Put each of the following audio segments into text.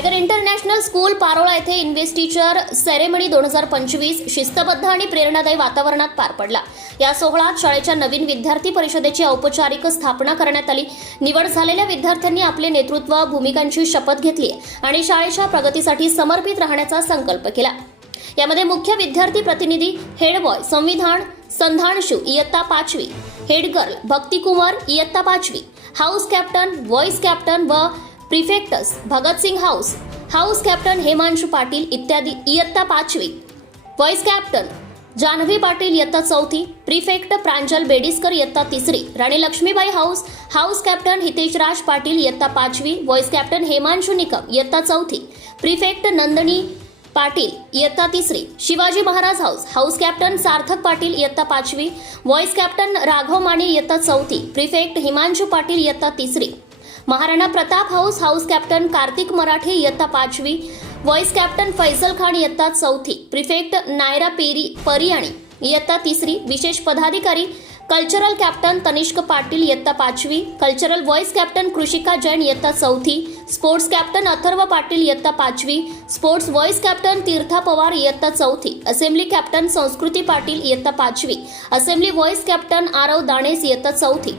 Tiger international school Parola येथे इन्व्हेस्टिचर ceremony दोन हजार पंचवीस शिस्तबद्ध आणि प्रेरणादायी वातावरणात पार पडला. या सोहळ्यात शाळेच्या नवीन विद्यार्थी परिषदेची औपचारिक स्थापना करण्यात आली. निवड झालेल्या विद्यार्थ्यांनी आपले नेतृत्व भूमिकांची शपथ घेतली आणि शाळेच्या प्रगतीसाठी समर्पित राहण्याचा संकल्प केला. यामध्ये मुख्य विद्यार्थी प्रतिनिधी हेडबॉय संविधान संधानशू इयत्ता पाचवी हेड गर्ल भक्ती कुमार इयत्ता पाचवी हाऊस कॅप्टन व्हॉइस कॅप्टन व prefects Bhagat Singh house house captain Himanshu Patil इत्यादी इयत्ता पाचवी. व्हाईस कॅप्टन जान्हवी पाटील इयत्ता चौथी प्रिफेक्ट प्रांजल बेडिस्कर इयत्ता तिसरी Rani Lakshmibai house house captain Hiteshraj Patil इयत्ता पाचवी व्हॉइस कॅप्टन हेमांशू निकम इयत्ता चौथी प्रिफेक्ट नंदनी पाटील इयत्ता तिसरी Shivaji Maharaj house house captain Sarthak Patil इयत्ता पाचवी व्हॉइस कॅप्टन राघव माने इयत्ता चौथी प्रिफेक्ट हिमांशू पाटील इयत्ता तिसरी. Maharana Pratap house house captain Kartik Marathe इयत्ता पाचवी व्हॉइस कॅप्टन फैसल खान इयत्ता चौथी प्रिफेक्ट नायरा पेरी परियाणी इयत्ता तिसरी विशेष पदाधिकारी कल्चरल कॅप्टन तनिष्क पाटील इयत्ता पाचवी cultural vice captain Krushika Jain इयत्ता चौथी स्पोर्ट्स कॅप्टन अथर्व पाटील इयत्ता पाचवी sports vice captain Tirtha Pawar इयत्ता चौथी असेंब्ली कॅप्टन संस्कृती पाटील इयत्ता पाचवी assembly vice captain Aarav Danes इयत्ता चौथी.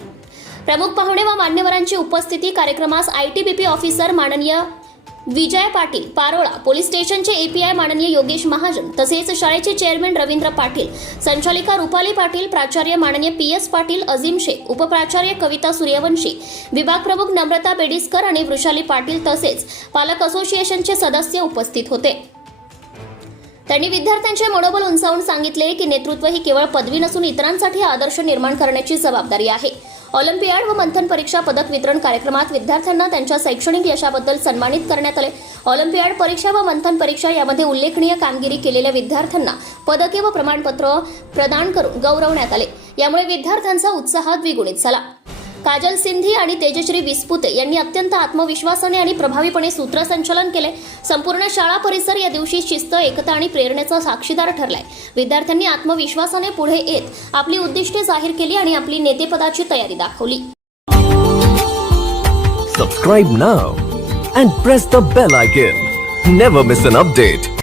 प्रमुख पाहुणे व मान्यवरांची उपस्थिती कार्यक्रमास I T B P officer माननीय विजय पाटील पारोळा पोलीस स्टेशनचे एपीआय माननीय योगेश महाजन तसेच शाळेचे चेअरमॅन रवींद्र पाटील संचालिका रुपाली पाटील प्राचार्य माननीय पी एस पाटील अजिम शेख उपप्राचार्य कविता सूर्यवंशी विभाग प्रमुख नम्रता बेडिस्कर आणि वृषाली पाटील तसेच पालक असोसिएशनचे सदस्य उपस्थित होते. त्यांनी विद्यार्थ्यांचे मनोबल उंचावून सांगितले की नेतृत्व ही केवळ पदवी नसून इतरांसाठी आदर्श निर्माण करण्याची जबाबदारी आहे. ऑलिम्पियाड व मंथन परीक्षा पदक वितरण कार्यक्रमात विद्यार्थ्यांना त्यांच्या शैक्षणिक यशाबद्दल सन्मानित करण्यात आले. ऑलिम्पियाड परीक्षा व मंथन परीक्षा यामध्ये उल्लेखनीय कामगिरी केलेल्या विद्यार्थ्यांना पदके व प्रमाणपत्र प्रदान करून गौरवण्यात आले. यामुळे विद्यार्थ्यांचा उत्साह द्विगुणित झाला. काजल सिंधी आणि तेजश्री विस्पुते यांनी अत्यंत आत्मविश्वासाने आणि प्रभावीपणे सूत्रसंचलन केले. संपूर्ण शाळा परिसर या दिवशी शिस्त एकता आणि प्रेरणेचा साक्षीदार ठरलाय. विद्यार्थ्यांनी आत्मविश्वासाने पुढे येत आपली उद्दिष्टे जाहीर केली आणि आपली नेतेपदाची तयारी दाखवली. Subscribe now and press the bell icon never miss an update